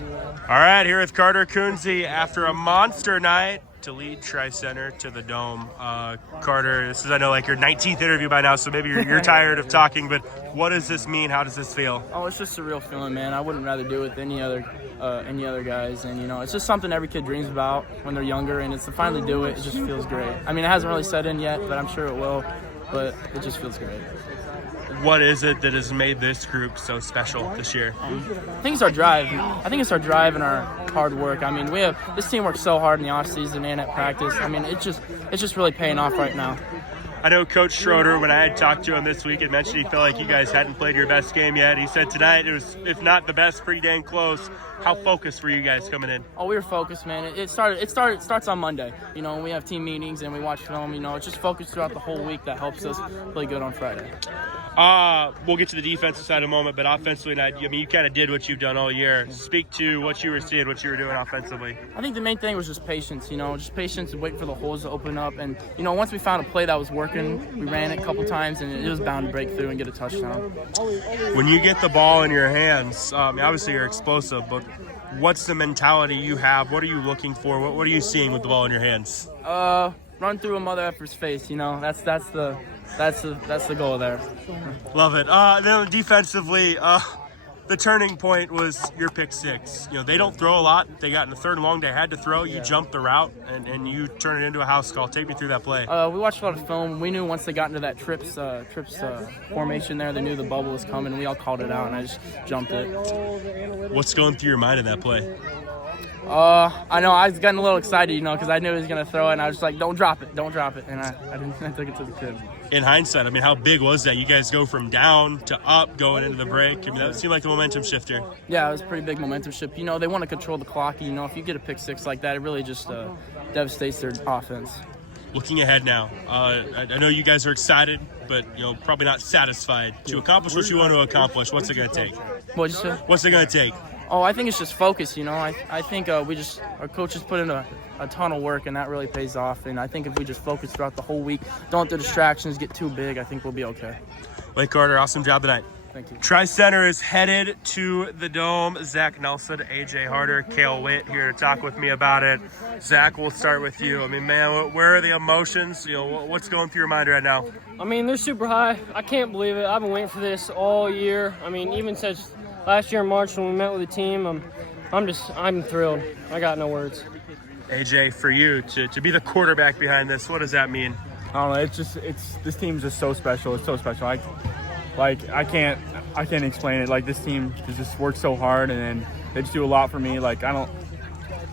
All right, here with Carter Kunze after a monster night to lead Tri-Center to the Dome. Carter, this is, I know, like your 19th interview by now, so maybe you're tired of talking, but what does this mean? How does this feel? Oh, it's just a real feeling, man. I wouldn't rather do it with any other guys, and it's just something every kid dreams about when they're younger, and it's to finally do it. It just feels great. I mean, it hasn't really set in yet, but I'm sure it will. But it just feels great. What is it that has made this group so special this year? I think it's our drive. I think it's our drive and our hard work. I mean, this team works so hard in the off season and at practice. I mean, it's just really paying off right now. I know Coach Schroeder, when I had talked to him this week, had mentioned he felt like you guys hadn't played your best game yet. He said tonight it was, if not the best, pretty dang close. How focused were you guys coming in? Oh, we were focused, man. It starts on Monday. We have team meetings and we watch film. It's just focused throughout the whole week that helps us play good on Friday. We'll get to the defensive side in a moment, but offensively, you kind of did what you've done all year. Speak to what you were seeing, what you were doing offensively. I think the main thing was just patience, just patience and wait for the holes to open up. And, once we found a play that was working, we ran it a couple times, and it was bound to break through and get a touchdown. When you get the ball in your hands, obviously you're explosive, but what's the mentality you have? What are you looking for? What are you seeing with the ball in your hands? Run through a mother effer's face, That's the goal there. Love it. Then defensively, the turning point was your pick six. They don't throw a lot. They got in the third and long. They had to throw. You jumped the route, and you turn it into a house call. Take me through that play. We watched a lot of film. We knew once they got into that trips formation there, they knew the bubble was coming. We all called it out, and I just jumped it. What's going through your mind in that play? I know I was getting a little excited, because I knew he was going to throw it, and I was just like, don't drop it, and I didn't. I took it to the crib. In hindsight, how big was that? You guys go from down to up going into the break. That seemed like a momentum shifter. Yeah, it was a pretty big momentum shift. They want to control the clock. If you get a pick six like that, it really just devastates their offense. Looking ahead now, I know you guys are excited, but probably not satisfied. To accomplish what you want to accomplish, what's it going to take? What'd you say? What's it going to take? Oh, I think it's just focus, I think our coaches put in a ton of work, and that really pays off. And I think if we just focus throughout the whole week, don't let the distractions get too big, I think we'll be okay. Wait, Carter, awesome job tonight. Thank you. Tri-Center is headed to the Dome. Zach Nelson, AJ Harder, Kale Whit here to talk with me about it. Zach, we'll start with you. Man, where are the emotions? What's going through your mind right now? They're super high. I can't believe it. I've been waiting for this all year. Even since last year in March when we met with the team, I'm thrilled. I got no words. AJ, for you to be the quarterback behind this, what does that mean? I don't know. This team's just so special. It's so special. I can't explain it. This team just works so hard, and then they just do a lot for me. The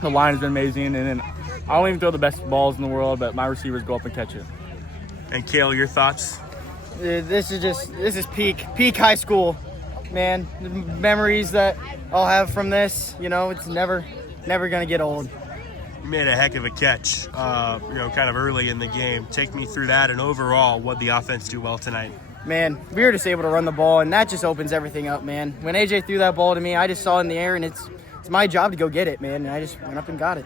line has been amazing, and then I don't even throw the best balls in the world, but my receivers go up and catch it. And Kale, your thoughts? This is peak high school, man. The memories that I'll have from this, it's never gonna get old. You made a heck of a catch, kind of early in the game. Take me through that, and overall, what the offense do well tonight? Man, we were just able to run the ball, and that just opens everything up, man. When AJ threw that ball to me, I just saw it in the air, and it's my job to go get it, man, and I just went up and got it.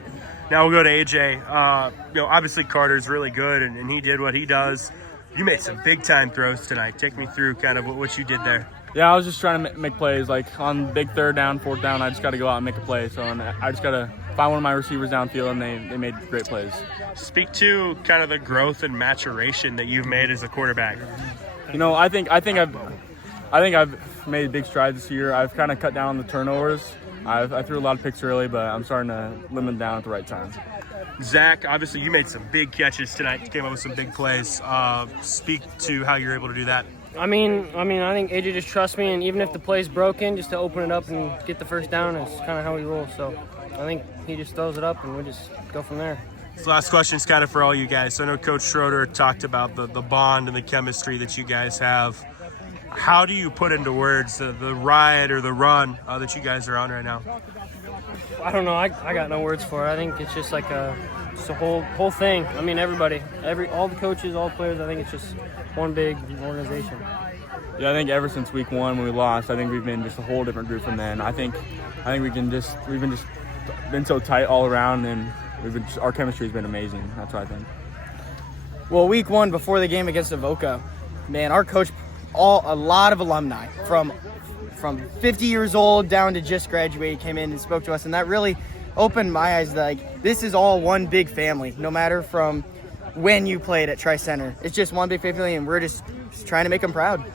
Now we'll go to AJ. Obviously Carter's really good, and he did what he does. You made some big-time throws tonight. Take me through kind of what you did there. Yeah, I was just trying to make plays. On big third down, fourth down, I just got to go out and make a play. So I just got to find one of my receivers downfield, and they made great plays. Speak to kind of the growth and maturation that you've made as a quarterback. I think I've made big strides this year. I've kind of cut down on the turnovers. I threw a lot of picks early, but I'm starting to limit them down at the right time. Zach, obviously you made some big catches tonight. You came up with some big plays. Speak to how you're able to do that. I think AJ just trusts me, and even if the play's broken, just to open it up and get the first down is kind of how we roll. So I think he just throws it up, and we just go from there. This last question is kind of for all you guys. So I know Coach Schroeder talked about the bond and the chemistry that you guys have. How do you put into words the ride or the run that you guys are on right now? I don't know. I got no words for it. I think it's just like it's a whole thing. Everybody, all the coaches, all the players. I think it's just one big organization. Yeah, I think ever since week one when we lost, I think we've been just a whole different group from then. I think we've been so tight all around, and our chemistry has been amazing. That's what I think. Well, week one before the game against Avoca, man, our coach, a lot of alumni from from 50 years old down to just graduated came in and spoke to us, and that really opened my eyes. Like, this is all one big family, no matter from when you played at Tri-Center. It's just one big family, and we're just trying to make them proud.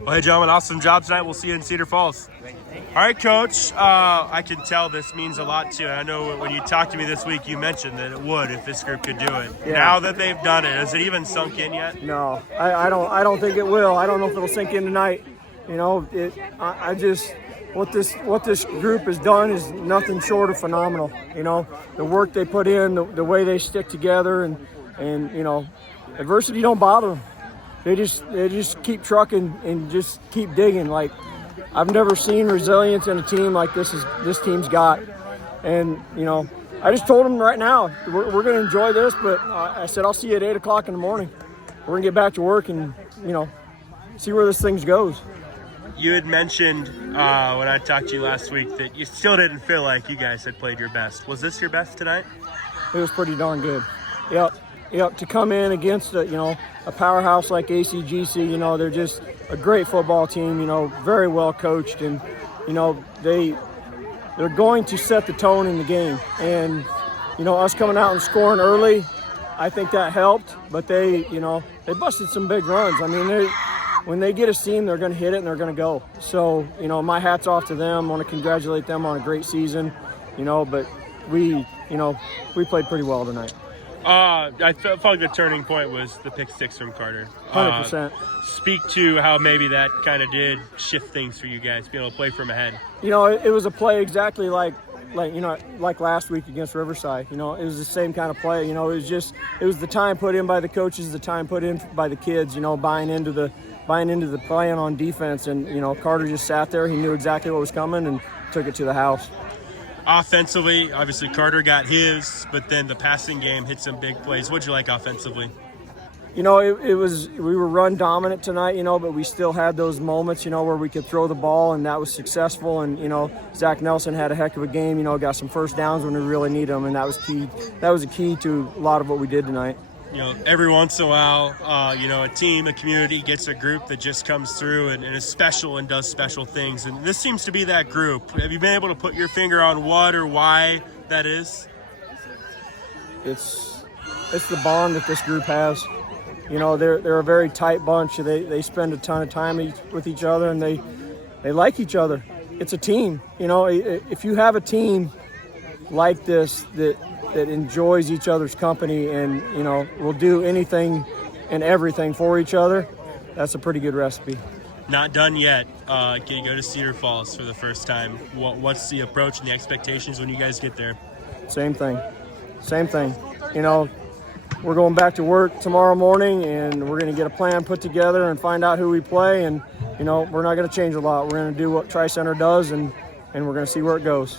Well, hey, gentlemen, awesome job tonight. We'll see you in Cedar Falls. All right, Coach. I can tell this means a lot to you. I know when you talked to me this week, you mentioned that it would if this group could do it. Yeah. Now that they've done it, has it even sunk in yet? No, I don't think it will. I don't know if it'll sink in tonight. You know, what this group has done is nothing short of phenomenal. You know, the work they put in, the way they stick together, and you know, adversity don't bother them. They just keep trucking and just keep digging. Like, I've never seen resilience in a team like this team's got. And, you know, I just told them right now, we're going to enjoy this, but I said, I'll see you at 8 o'clock in the morning. We're going to get back to work and, you know, see where this thing goes. You had mentioned when I talked to you last week that you still didn't feel like you guys had played your best. Was this your best tonight? It was pretty darn good. Yep. To come in against a powerhouse like ACGC, you know, they're just a great football team, you know, very well coached, and, you know, they're going to set the tone in the game. And, you know, us coming out and scoring early, I think that helped, but they busted some big runs. I mean, when they get a seam, they're going to hit it and they're going to go. So, you know, my hat's off to them. I want to congratulate them on a great season, you know, but we played pretty well tonight. I felt like the turning point was the pick six from Carter. 100%. Speak to how maybe that kind of did shift things for you guys, being able to play from ahead. You know, it was a play exactly like last week against Riverside. You know, it was the same kind of play. You know, it was the time put in by the coaches, the time put in by the kids. You know, buying into the plan on defense, and, you know, Carter just sat there. He knew exactly what was coming and took it to the house. Offensively, obviously Carter got his, but then the passing game hit some big plays. What'd you like offensively? You know, we were run dominant tonight, you know, but we still had those moments, you know, where we could throw the ball, and that was successful. And, you know, Zach Nelson had a heck of a game, you know, got some first downs when we really need them, and that was key. That was a key to a lot of what we did tonight. You know, every once in a while, you know, a team, a community gets a group that just comes through and is special and does special things. And this seems to be that group. Have you been able to put your finger on what or why that is? It's the bond that this group has. You know, they're a very tight bunch. They spend a ton of time with each other, and they like each other. It's a team. You know, if you have a team like this that enjoys each other's company and, you know, will do anything and everything for each other, that's a pretty good recipe. Not done yet. Can you go to Cedar Falls for the first time? What's the approach and the expectations when you guys get there? Same thing. You know, we're going back to work tomorrow morning, and we're going to get a plan put together and find out who we play. And, you know, we're not going to change a lot. We're going to do what Tri-Center does, and we're going to see where it goes.